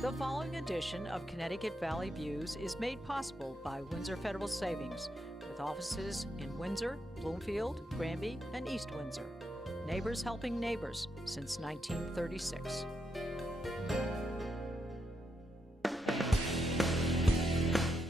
The following edition of Connecticut Valley Views is made possible by Windsor Federal Savings, with offices in Windsor, Bloomfield, Granby, and East Windsor. Neighbors helping neighbors since 1936.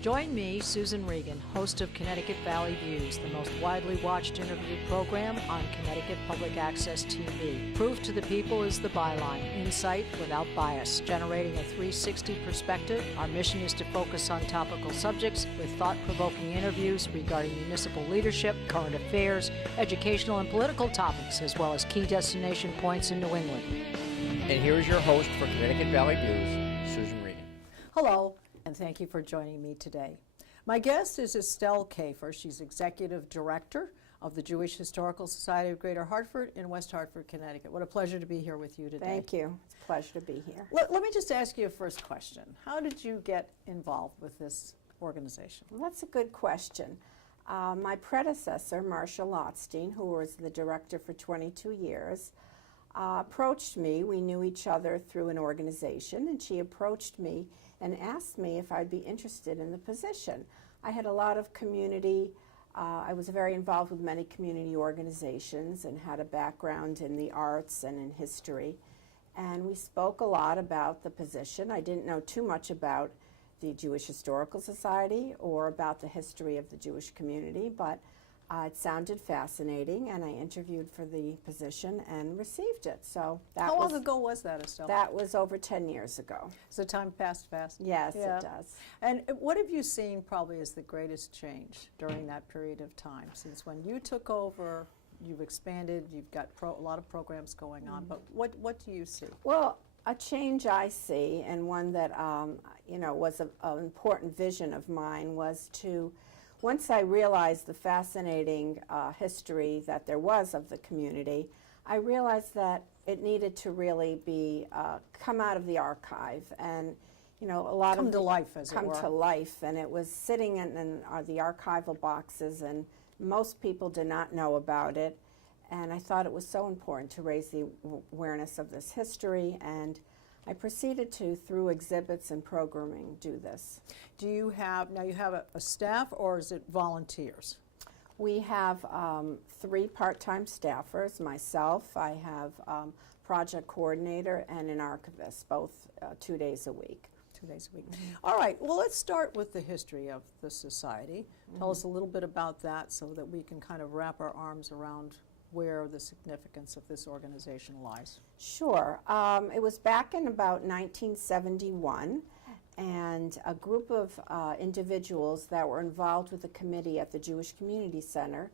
Join me, Susan Regan, host of Connecticut Valley Views, the most widely watched interview program on Connecticut Public Access TV. Proof to the people is the byline, insight without bias, generating a 360 perspective. Our mission is to focus on topical subjects with thought-provoking interviews regarding municipal leadership, current affairs, educational and political topics, as well as key destination points in New England. And here is your host for Connecticut Valley Views, Susan Regan. Hello, and thank you for joining me today. My guest is Estelle Kafer. She's Executive Director of the Jewish Historical Society of Greater Hartford in West Hartford, Connecticut. What a pleasure to be here with you today. Thank you. It's a pleasure to be here. Let me just ask you a first question. How did you get involved with this organization? Well, that's a good question. My predecessor, Marcia Lotzstein, who was the director for 22 years, approached me. We knew each other through an organization, and she approached me and asked me if I'd be interested in the position. I had a lot of community, I was very involved with many community organizations and had a background in the arts and in history. And we spoke a lot about the position. I didn't know too much about the Jewish Historical Society or about the history of the Jewish community, but it sounded fascinating, and I interviewed for the position and received it. So How long ago was that, Estelle? That was over 10 years ago. So time passed fast? Yes, Yeah. it does. And what have you seen probably as the greatest change during that period of time? Since when you took over, you've expanded, you've got a lot of programs going on, but what do you see? Well, a change I see, and one that was an important vision of mine, was to, once I realized the fascinating history that there was of the community, I realized that it needed to really be come out of the archive, and a lot Come to life, as it were. Come to life, and it was sitting in the archival boxes, and most people did not know about it, and I thought it was so important to raise the awareness of this history, and I proceeded to, through exhibits and programming, do this. Do you have, now you have a staff, or is it volunteers? We have 3 part-time staffers, myself, I have project coordinator and an archivist, both 2 days a week. 2 days a week. All right, well, let's start with the history of the society. Tell us a little bit about that so that we can kind of wrap our arms around where the significance of this organization lies. Sure. It was back in about 1971, and a group of individuals that were involved with the committee at the Jewish Community Center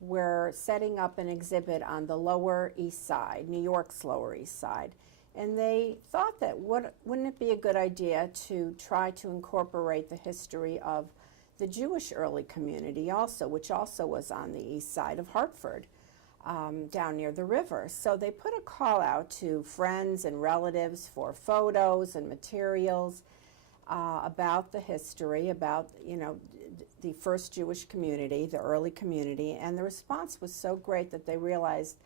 were setting up an exhibit on the Lower East Side, New York's Lower East Side. And they thought that wouldn't it be a good idea to try to incorporate the history of the Jewish early community also, which also was on the east side of Hartford. Down near the river. So they put a call out to friends and relatives for photos and materials about the history, about the first Jewish community, the early community, and the response was so great that they realized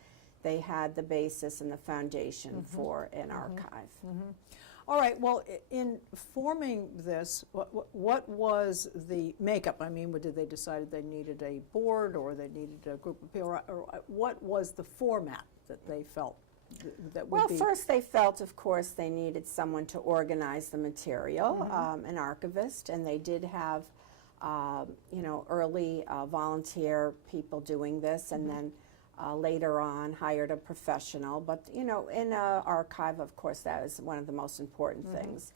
they had the basis and the foundation for an archive. All right, well, in forming this, what was the makeup? I mean, did they decide they needed a board, or they needed a group of people, or what was the format that they felt that would be? Well, first they felt, of course, they needed someone to organize the material, an archivist, and they did have, early volunteer people doing this, and then later on hired a professional, but in an archive, of course, that is one of the most important things.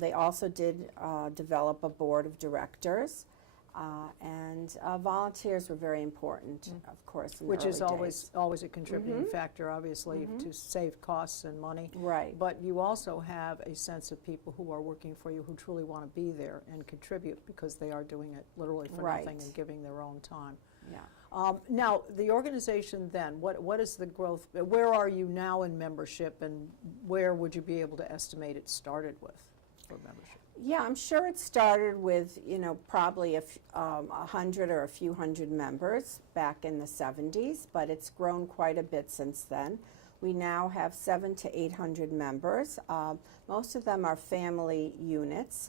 They also did develop a board of directors, and volunteers were very important, of course, in Which the is early days. always a contributing factor, obviously, to save costs and money. Right. But you also have a sense of people who are working for you who truly want to be there and contribute, because they are doing it literally for nothing and giving their own time. Yeah. Now, the organization then, what is the growth? Where are you now in membership, and where would you be able to estimate it started with for membership? Yeah, I'm sure it started with, probably 100 or a few hundred members back in the 70s, but it's grown quite a bit since then. We now have 700 to 800 members. Most of them are family units,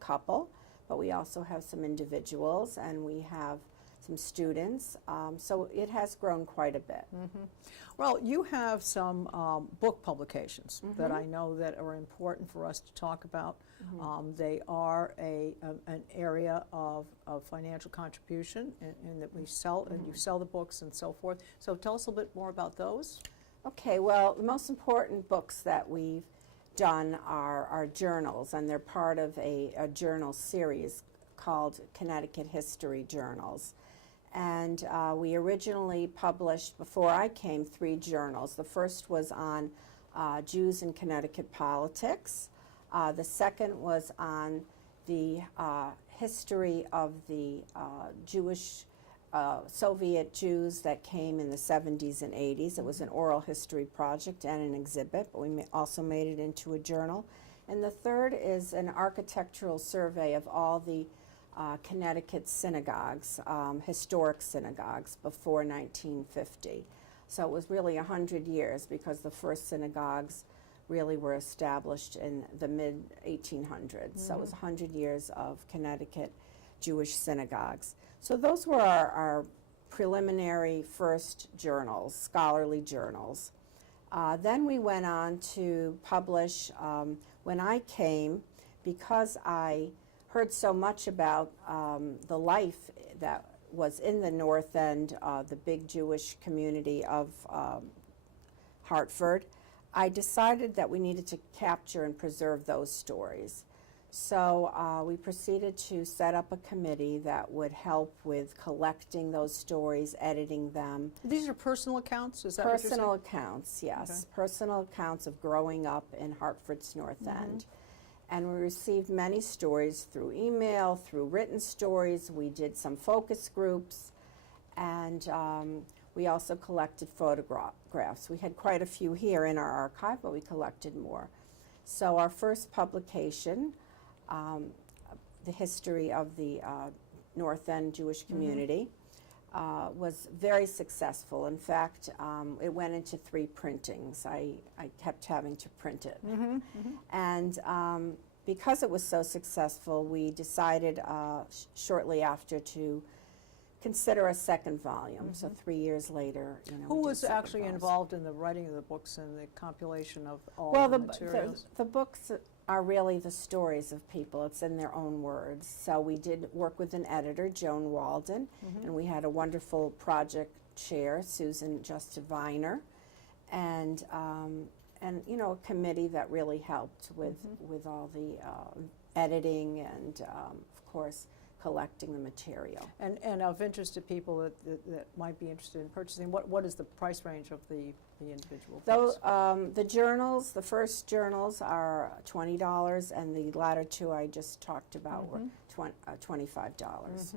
couple, but we also have some individuals, and we have some students. So it has grown quite a bit. Well, you have some book publications that I know that are important for us to talk about. They are an area of financial contribution, and that we sell, and you sell the books and so forth. So tell us a little bit more about those. Okay, well, the most important books that we've done are journals, and they're part of a journal series called Connecticut History Journals. And we originally published, before I came, 3 journals. The first was on Jews in Connecticut politics. The second was on the history of the Jewish Soviet Jews that came in the 70s and 80s. It was an oral history project and an exhibit, but we also made it into a journal. And the third is an architectural survey of all the Connecticut synagogues, historic synagogues before 1950. So it was really 100 years, because the first synagogues really were established in the mid-1800s. So it was 100 years of Connecticut Jewish synagogues. So those were our preliminary first journals, scholarly journals. Then we went on to publish, when I came, because I heard so much about the life that was in the North End, the big Jewish community of Hartford, I decided that we needed to capture and preserve those stories. So we proceeded to set up a committee that would help with collecting those stories, editing them. These are personal accounts? Is that what you're saying? Personal accounts, yes. Okay. Personal accounts of growing up in Hartford's North End. And we received many stories through email, through written stories. We did some focus groups, and we also collected photographs. We had quite a few here in our archive, but we collected more. So our first publication, the history of the North End Jewish community, was very successful. In fact, it went into 3 printings. I kept having to print it. And because it was so successful, we decided shortly after to consider a second volume. So 3 years later, Who was actually involved in the writing of the books and the compilation of all the materials? The books are really the stories of people. It's in their own words. So we did work with an editor, Joan Walden, and we had a wonderful project chair, Susan Justiviner, and a committee that really helped with all the editing and, of course, collecting the material. And of interest to people that might be interested in purchasing, what is the price range of the individual books? The journals, the first journals are $20, and the latter 2 I just talked about were $25.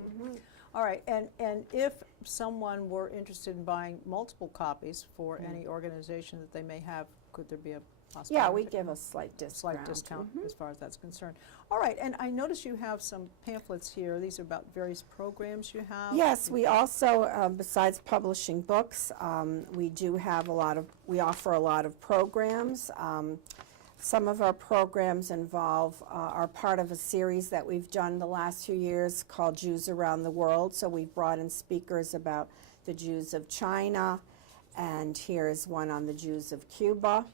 All right, and if someone were interested in buying multiple copies for any organization that they may have, could there be a possibility? Yeah, we give a slight discount. As far as that's concerned. All right, and I notice you have some pamphlets here. These are about various programs you have. Yes, we also, besides publishing books, we offer a lot of programs. Some of our programs are part of a series that we've done the last few years called Jews Around the World. So we've brought in speakers about the Jews of China, and here's one on the Jews of Cuba.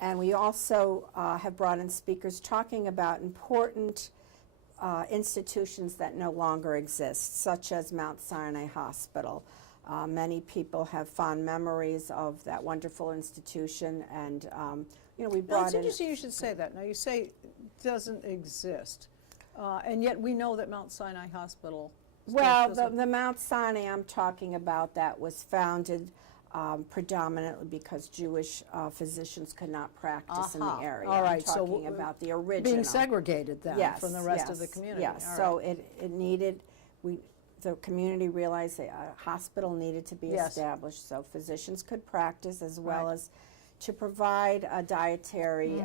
And we also have brought in speakers talking about important institutions that no longer exist, such as Mount Sinai Hospital. Many people have fond memories of that wonderful institution, and we brought in... It's interesting you should say that. Now, you say it doesn't exist, and yet we know that Mount Sinai Hospital... Well, the Mount Sinai I'm talking about, that was founded predominantly because Jewish physicians could not practice in the area. All right, I'm talking about the original. Being segregated then from the rest of the community. Yes, all so right. it needed, the community realized a hospital needed to be established so physicians could practice, as well as to provide dietary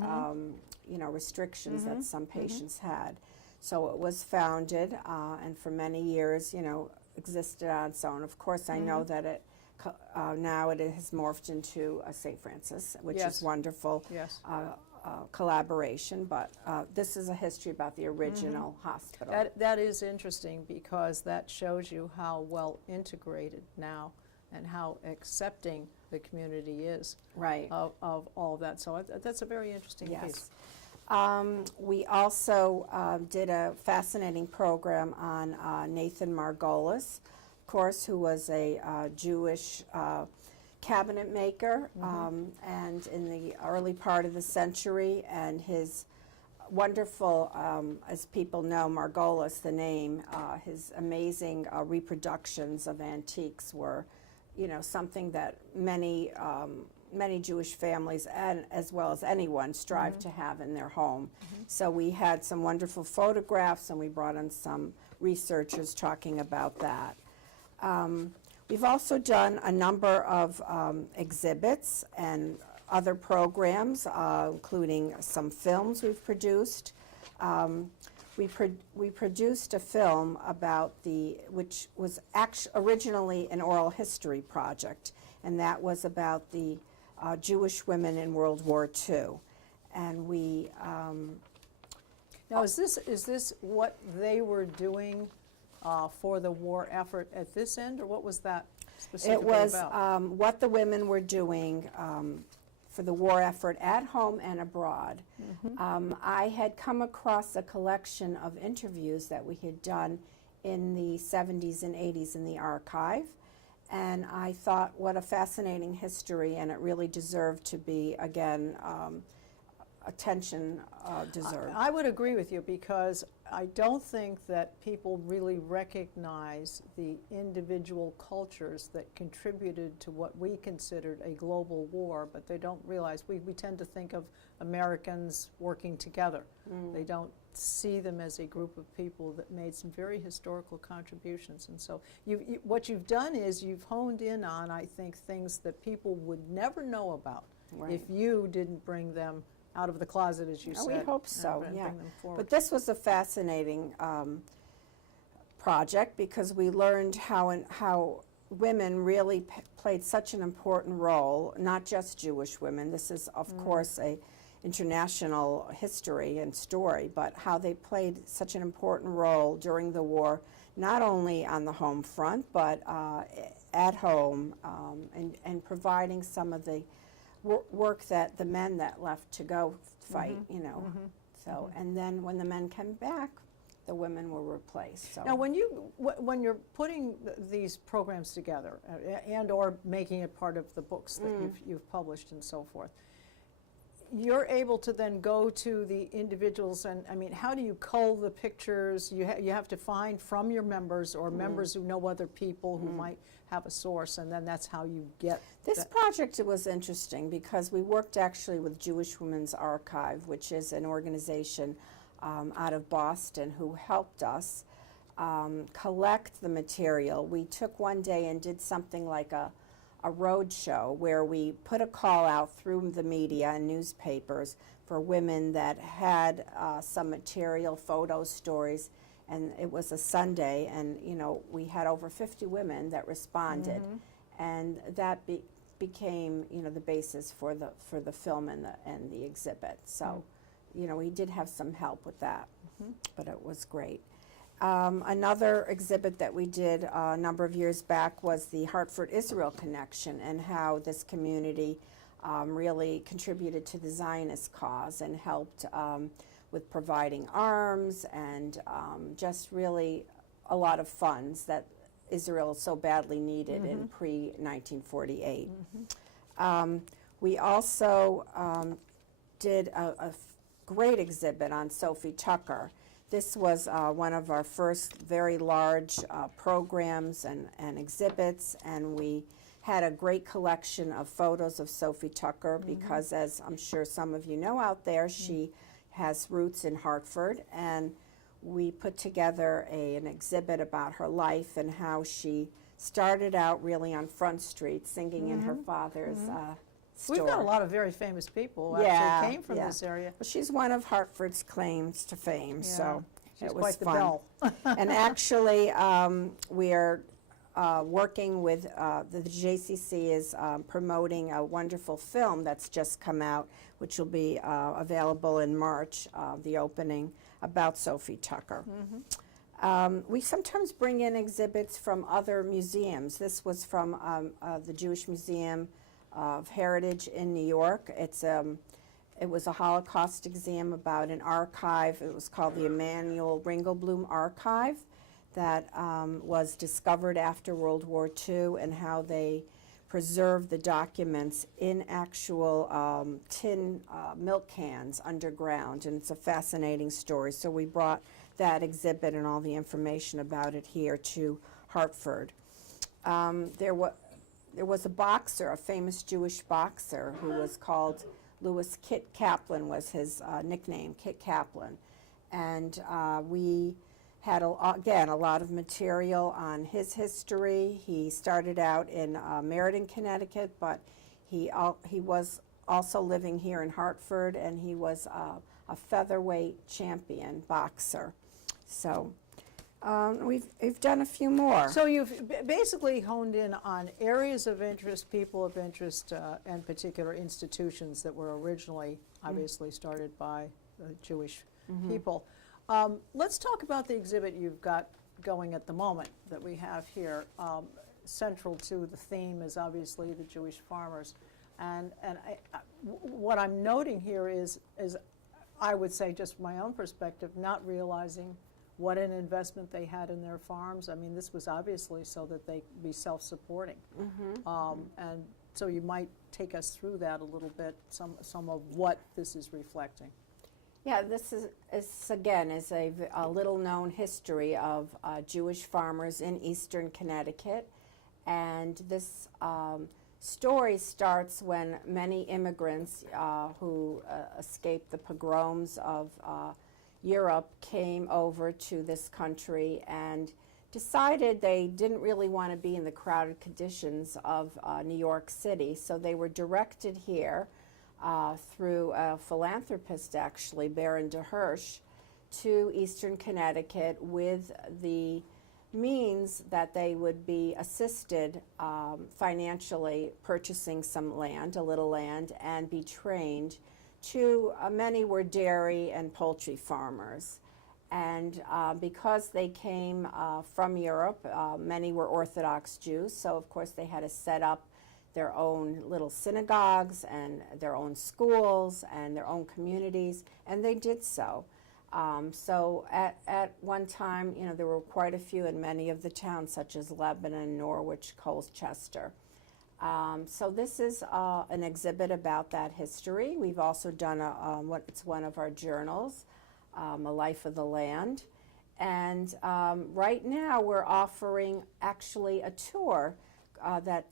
restrictions that some patients had. So it was founded, and for many years, existed on its own. Of course, I know that it now it has morphed into a St. Francis, which Yes. is wonderful. Yes. Collaboration, but this is a history about the original hospital. That is interesting, because that shows you how well integrated now and how accepting the community is Right. of all of that. So that's a very interesting Yes. piece. We also did a fascinating program on Nathan Margolis, of course, who was a Jewish cabinet maker, and in the early part of the century, and his wonderful, as people know, Margolis, the name, his amazing reproductions of antiques were, something that many Jewish families, and as well as anyone, strive to have in their home. So we had some wonderful photographs, and we brought in some researchers talking about that. We've also done a number of exhibits and other programs, including some films we've produced. We produced a film about which was originally an oral history project, and that was about the Jewish women in World War II. And we Now, is this what they were doing for the war effort at this end, or what was that specifically it was about? what the women were doing for the war effort at home and abroad. I had come across a collection of interviews that we had done in the 70s and 80s in the archive, and I thought, what a fascinating history, and it really deserved to be, again, attention deserved. I would agree with you, because I don't think that people really recognize the individual cultures that contributed to what we considered a global war, but they don't realize, we tend to think of Americans working together. They don't see them as a group of people that made some very historical contributions. And so what you've done is you've honed in on, I think, things that people would never know about if you didn't bring them out of the closet, as you said. We hope so, and yeah. bring them forward. But this was a fascinating project, because we learned how women really played such an important role, not just Jewish women. This is, of course, a international history and story, but how they played such an important role during the war, not only on the home front, but at home, and providing some of the work that the men that left to go fight, So, and then when the men came back, the women were replaced. So now, when you're putting these programs together, and or making it part of the books that you've published and so forth, you're able to then go to the individuals, and I mean, how do you cull the pictures? You have to find from your members, or members who know other people who might have a source, and then that's how you get this project. It was interesting, because we worked actually with Jewish Women's Archive, which is an organization out of Boston, who helped us collect the material. We took one day and did something like a road show, where we put a call out through the media and newspapers for women that had some material, photos, stories, and it was a Sunday, and we had over 50 women that responded, and that became the basis for the film and the exhibit. So we did have some help with that, but it was great. Another exhibit that we did a number of years back was the Hartford-Israel connection, and how this community really contributed to the Zionist cause and helped with providing arms and just really a lot of funds that Israel so badly needed in pre-1948. We also did a great exhibit on Sophie Tucker. This was one of our first very large programs and exhibits, and we had a great collection of photos of Sophie Tucker, because, as I'm sure some of you know out there, she has roots in Hartford, and we put together an exhibit about her life and how she started out really on Front Street singing in her father's store. We've got a lot of very famous people who actually came from this area. Well, she's one of Hartford's claims to fame, so She's it was quite the fun. belle. And actually, we're working with the JCC is promoting a wonderful film that's just come out, which will be available in March, the opening, about Sophie Tucker. We sometimes bring in exhibits from other museums. This was from the Jewish Museum of Heritage in New York. It was a Holocaust exam about an archive. It was called the Emanuel Ringelblum Archive that was discovered after World War II, and how they preserved the documents in actual tin milk cans underground. And it's a fascinating story. So we brought that exhibit and all the information about it here to Hartford. There was a boxer, a famous Jewish boxer, who was called Louis Kit Kaplan, was his nickname, Kit Kaplan. And we had, again, a lot of material on his history. He started out in Meriden, Connecticut, but he was also living here in Hartford, and he was a featherweight champion boxer. So we've done a few more. So you've basically honed in on areas of interest, people of interest, and particular institutions that were originally obviously started by Jewish people. Let's talk about the exhibit you've got going at the moment that we have here. Central to the theme is obviously the Jewish farmers. And what I'm noting here is, I would say, just from my own perspective, not realizing what an investment they had in their farms. I mean, this was obviously so that they could be self-supporting. And so you might take us through that a little bit, some of what this is reflecting. Yeah, this is again, is a little-known history of Jewish farmers in eastern Connecticut. And this story starts when many immigrants who escaped the pogroms of Europe came over to this country and decided they didn't really want to be in the crowded conditions of New York City. So they were directed here through a philanthropist, actually, Baron de Hirsch, to eastern Connecticut with the means that they would be assisted financially purchasing some land, a little land, and be trained to, many were dairy and poultry farmers. And because they came from Europe, many were Orthodox Jews, so of course they had to set up their own little synagogues and their own schools and their own communities, and they did so. So at one time, you know, there were quite a few in many of the towns, such as Lebanon, Norwich, Colchester. So this is an exhibit about that history. We've also done it's one of our journals, A Life of the Land. And right now we're offering actually a tour,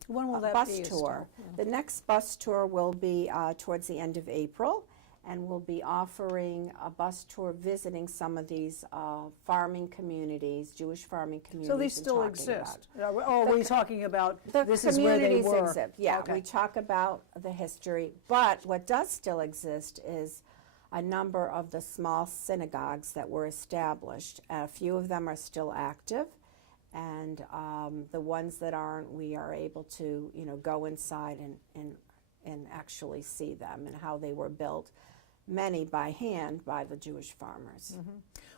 when will that bus be tour. Yeah. The next bus tour will be towards the end of April, and we'll be offering a bus tour visiting some of these farming communities, Jewish farming communities. So they still exist? Or are we talking about this is where they were? Exist. Yeah, okay. We talk about the history, but what does still exist is a number of the small synagogues that were established. A few of them are still active, and the ones that aren't, we are able to, you know, go inside and actually see them and how they were built, many by hand by the Jewish farmers.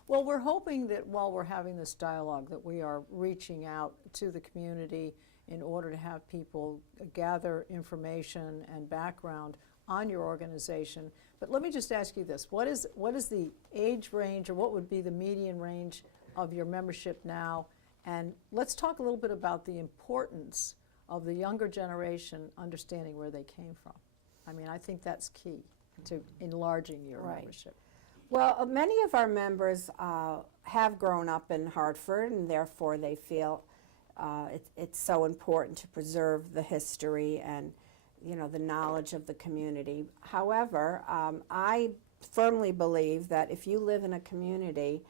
Well, we're hoping that while we're having this dialogue that we are reaching out to the community in order to have people gather information and background on your organization. But let me just ask you this. What is the age range, or what would be the median range of your membership now? And let's talk a little bit about the importance of the younger generation understanding where they came from. I mean, I think that's key to enlarging your membership. Well, many of our members have grown up in Hartford, and therefore they feel it's so important to preserve the history and, you know, the knowledge of the community. However, I firmly believe that if you live in a community,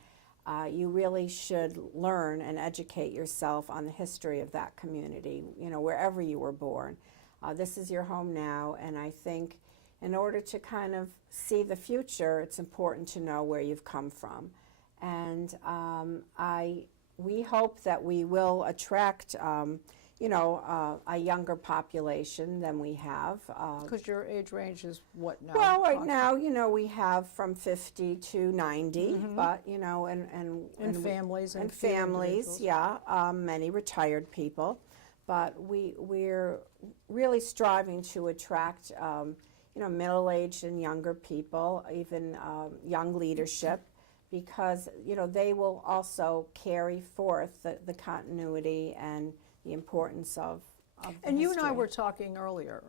you really should learn and educate yourself on the history of that community, you know, wherever you were born. This is your home now, and I think in order to kind of see the future, it's important to know where you've come from. And I we hope that we will attract, a younger population than we have. Because your age range is what now? Well, right now, we have from 50 to 90, but, And families and few families, individuals. many retired people. But we're really striving to attract, middle-aged and younger people, even young leadership, because, they will also carry forth the continuity and the importance of And you history. and I were talking earlier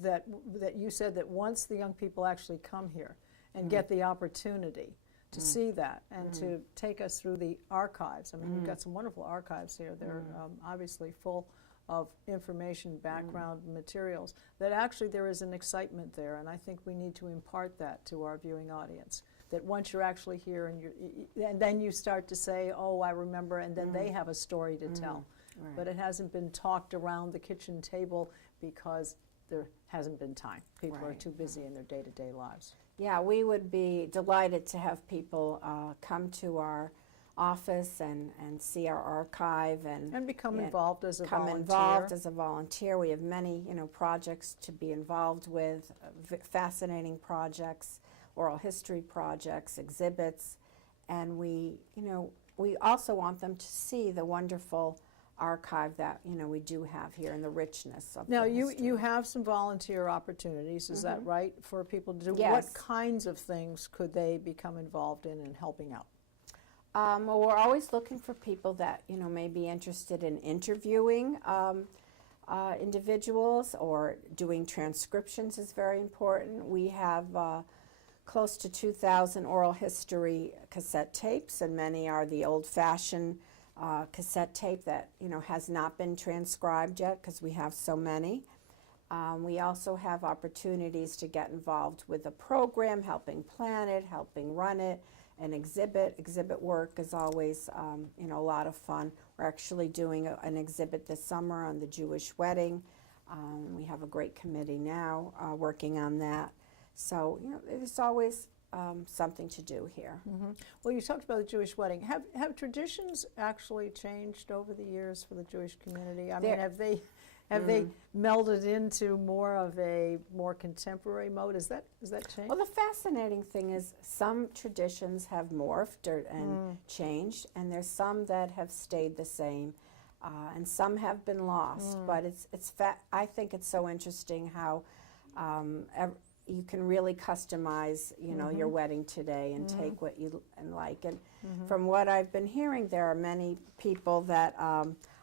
that you said that once the young people actually come here and get the opportunity to see that and to take us through the archives. I mean, we've got some wonderful archives here. They're obviously full of information, background materials, that actually there is an excitement there, and I think we need to impart that to our viewing audience. That once you're actually here and then you start to say, oh, I remember, and then they have a story to tell. Right. But it hasn't been talked around the kitchen table because there hasn't been time. People are Right. too busy in their day-to-day lives. Yeah, we would be delighted to have people come to our office and see our archive And become yeah, involved as a come volunteer. involved as a volunteer. We have many, projects to be involved with, fascinating projects, oral history projects, exhibits, and we also want them to see the wonderful archive that we do have here and the richness of Now, the you history. have some volunteer opportunities, is that right, for people to do? Yes. What kinds of things could they become involved in helping out? Well, we're always looking for people that may be interested in interviewing individuals, or doing transcriptions is very important. We have close to 2,000 oral history cassette tapes, and many are the old-fashioned cassette tape that has not been transcribed yet because we have so many. We also have opportunities to get involved with a program, helping plan it, helping run it, an exhibit. Exhibit work is always a lot of fun. We're actually doing an exhibit this summer on the Jewish wedding. We have a great committee now working on that. So there's always something to do here. Well, you talked about the Jewish wedding. Have traditions actually changed over the years for the Jewish community? I mean, have they melded into more of a more contemporary mode? Is that changed? Well, the fascinating thing is some traditions have morphed and changed, and there's some that have stayed the same, and some have been lost. But I think it's so interesting how you can really customize, your wedding today and take what you like. And from what I've been hearing, there are many people that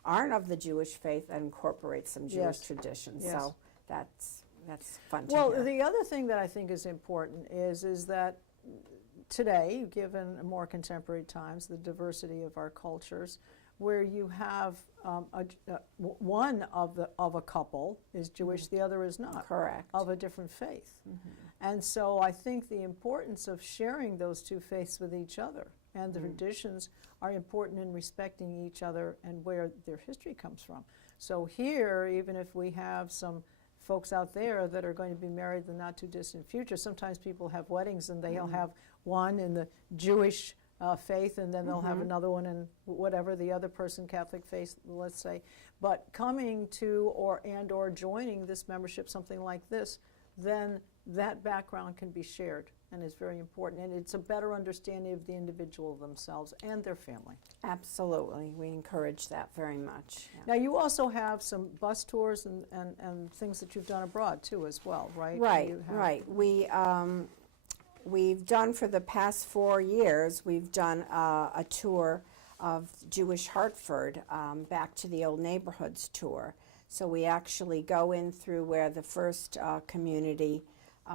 aren't of the Jewish faith that incorporate some Jewish traditions. Yes. So that's fun to Well, hear. the other thing that I think is important is that today, given more contemporary times, the diversity of our cultures, where you have one of a couple is Jewish, the other is not. Correct. Of a different faith. And so I think the importance of sharing those two faiths with each other and the traditions are important in respecting each other and where their history comes from. So here, even if we have some folks out there that are going to be married in the not too distant future, sometimes people have weddings and they'll have one in the Jewish faith, and then they'll have another one in whatever the other person, Catholic faith, let's say. But coming to or joining this membership, something like this, then that background can be shared and is very important. And it's a better understanding of the individual themselves and their family. Absolutely. We encourage that very much. Yeah. Now, you also have some bus tours and things that you've done abroad, too, as well, right? Right. We've done, for the past 4 years, we've done a tour of Jewish Hartford, back to the old neighborhoods tour. So we actually go in through where the first community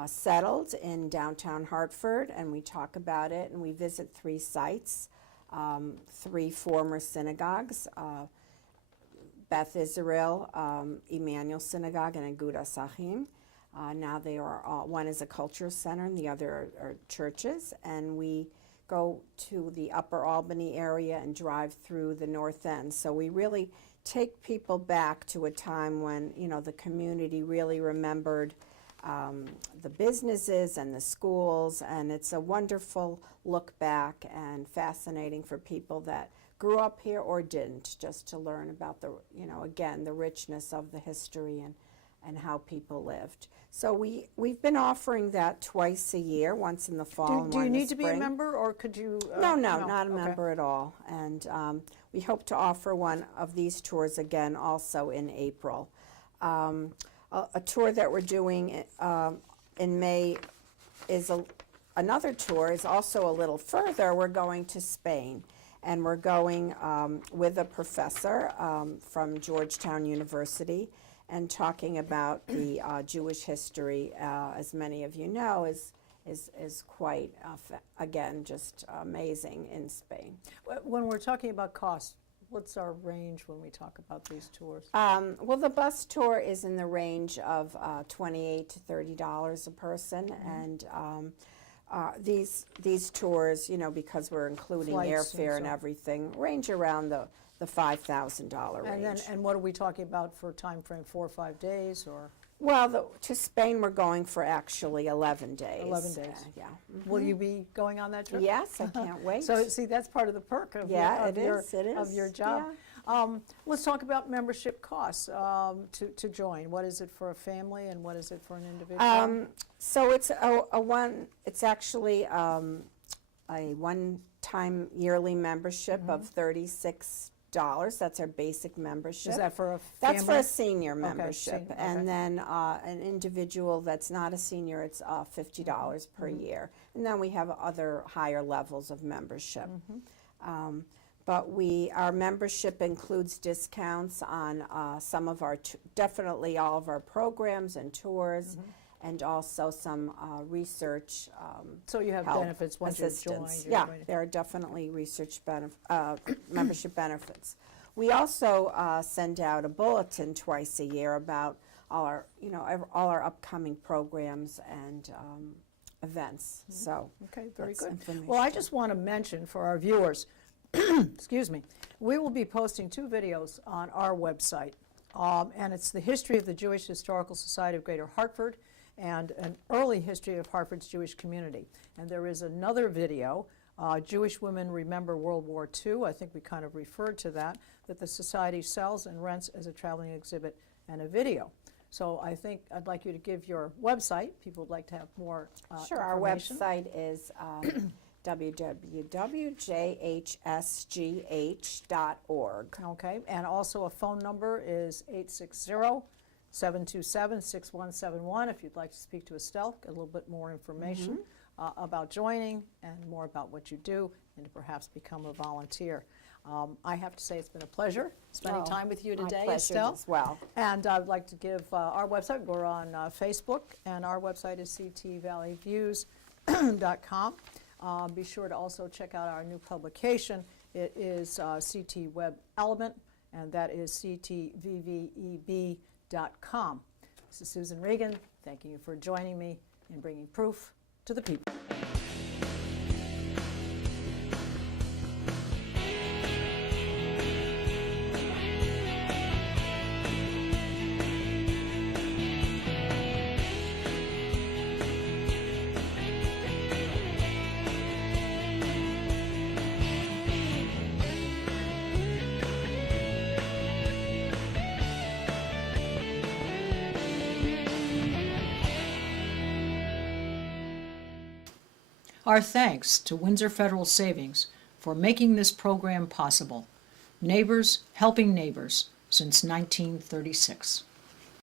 settled in downtown Hartford, and we talk about it, and we visit 3 sites, 3 former synagogues, Beth Israel, Emmanuel Synagogue, and Agudas Achim. Now they are one is a culture center and the other are churches, and we go to the Upper Albany area and drive through the North End. So we really take people back to a time when the community really remembered the businesses and the schools, and it's a wonderful look back and fascinating for people that grew up here or didn't, just to learn about the, again, the richness of the history and how people lived. So we've been offering that twice a year, once in the fall and Do one you in the need to be a spring. member, or could you? No, not a Okay. member at all. And we hope to offer one of these tours again also in April. A tour that we're doing in May is another tour, is also a little further. We're going to Spain, and we're going with a professor from Georgetown University, and talking about the Jewish history, as many of you know, is quite, again, just amazing in Spain. When we're talking about cost, what's our range when we talk about these tours? Well, the bus tour is in the range of $28 to $30 a person, and these tours, because we're including Flights airfare and so. everything, range around the $5,000 range. And what are we talking about for time frame? 4 or 5 days, or? Well, to Spain we're going for actually 11 days. 11 days. Yeah. Will you be going on that trip? Yes, I can't wait. So see, that's part of the perk of it your is. job. Let's talk about membership costs to join. What is it for a family, and what is it for an individual? So it's actually a one-time yearly membership of $36. That's our basic membership. Is that for a family? That's for a senior membership. senior, And okay. then an individual that's not a senior, it's $50 per year. And then we have other higher levels of membership. But our membership includes discounts on some of our, definitely all of our programs and tours, and also some research So you have help, benefits once you join. assistance. Yeah, there are definitely research membership benefits. We also send out a bulletin twice a year about all our upcoming programs and events. So Okay, very that's good. information. Well, I just want to mention for our viewers, excuse me, we will be posting 2 videos on our website, and it's the history of the Jewish Historical Society of Greater Hartford and an early history of Hartford's Jewish community. And there is another video, Jewish Women Remember World War II, I think we kind of referred to that the Society sells and rents as a traveling exhibit and a video. So I think I'd like you to give your website. People would like to have more Sure, our information. website is www.jhsgh.org. Okay, and also a phone number is 860-727-6171 if you'd like to speak to Estelle, get a little bit more information about joining and more about what you do, and to perhaps become a volunteer. I have to say it's been a pleasure spending time with you today, My pleasure Estelle. as well. And I'd like to give our website, we're on Facebook, and our website is ctvalleyviews.com. Be sure to also check out our new publication. It is CT Web Element, and that is ctvveb.com. This is Susan Regan, thanking you for joining me in bringing proof to the people. Our thanks to Windsor Federal Savings for making this program possible. Neighbors helping neighbors since 1936.